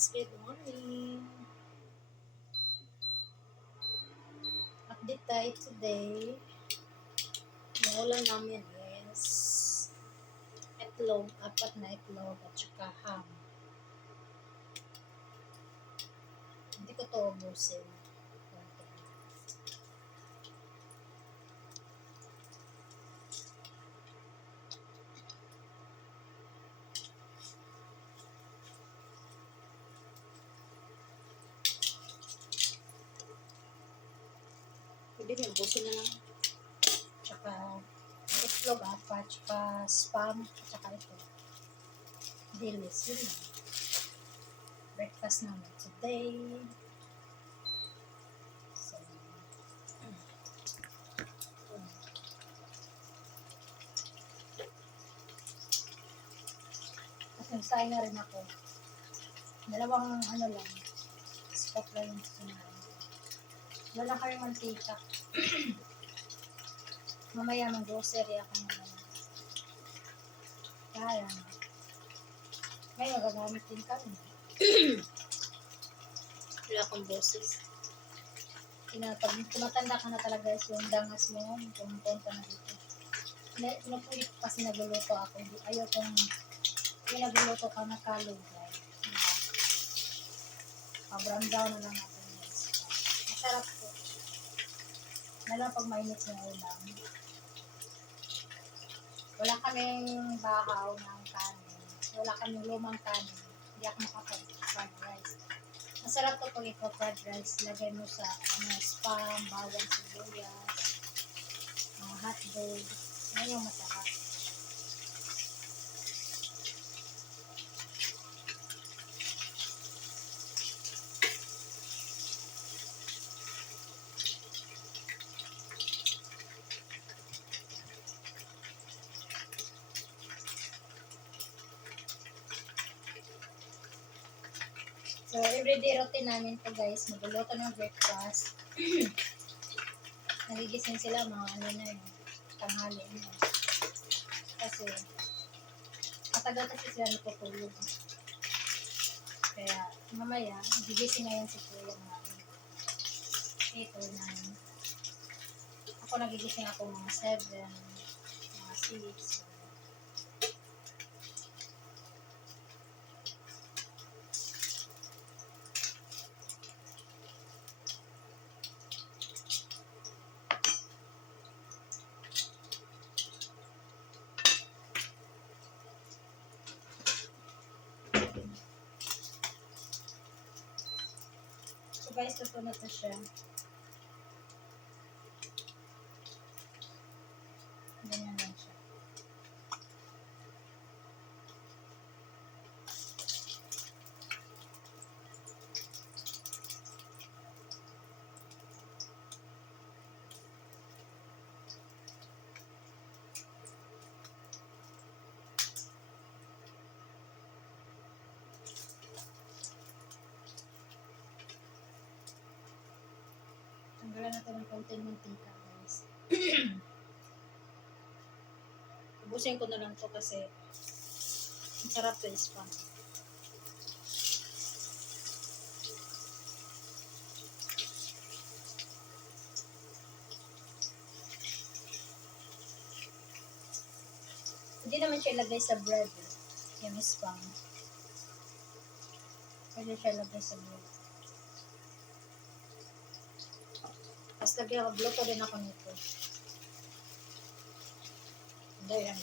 friends, good morning. Update tayo today. Ang ulam namin is itlog, 4 na itlog at saka ham. Hindi ko to ubusin. Pwede rin, ubusin na lang. Tsaka itlog, 4, tsaka spam, tsaka ito. Dilis, yun lang. Breakfast namin today. So, at nagsaing na rin ako. Dalawang ano lang, spot lang yung sinahin. Wala kayong mantika. Mamaya mag-grocery ako naman. Kaya, ngayon magagamit din kami. Wala akong boses. Pag tumatanda ka na talaga yung dangas mo, pumunta na dito. Pinupulit kasi nagluluto ako. Ayaw kong nagluluto ka na kalugay. Brown down na lang natin. Masarap po. Lalo pag mainit na ulam. Wala kaming bahaw ng kanin. Wala kaming lumang kanin. Hindi ako makapag-fried rice. Masarap to pag ito fried rice. Lagay mo sa spam, bawang, sibuyas, hotdog. Yan yung masarap. So, everyday routine namin to guys. Magluluto ng breakfast. Nagigising sila mga tanghali na. Kasi, matagal kasi sila natutulog. Kaya, mamaya, nagigising na yan si Kuya mga 8 or 9. Ako nagigising ako mga 7, mga 6. So guys, tutunod na siya. Ganyan lang siya. Tanggalan natin ng konting mantika guys. Ubusin ko na lang to kasi ang sarap to spam. Hindi naman siya ilagay sa bread. Yung spam. Pwede siya ilagay sa bread. Tapos lagyan, magluto din ako nito. Hindi yan.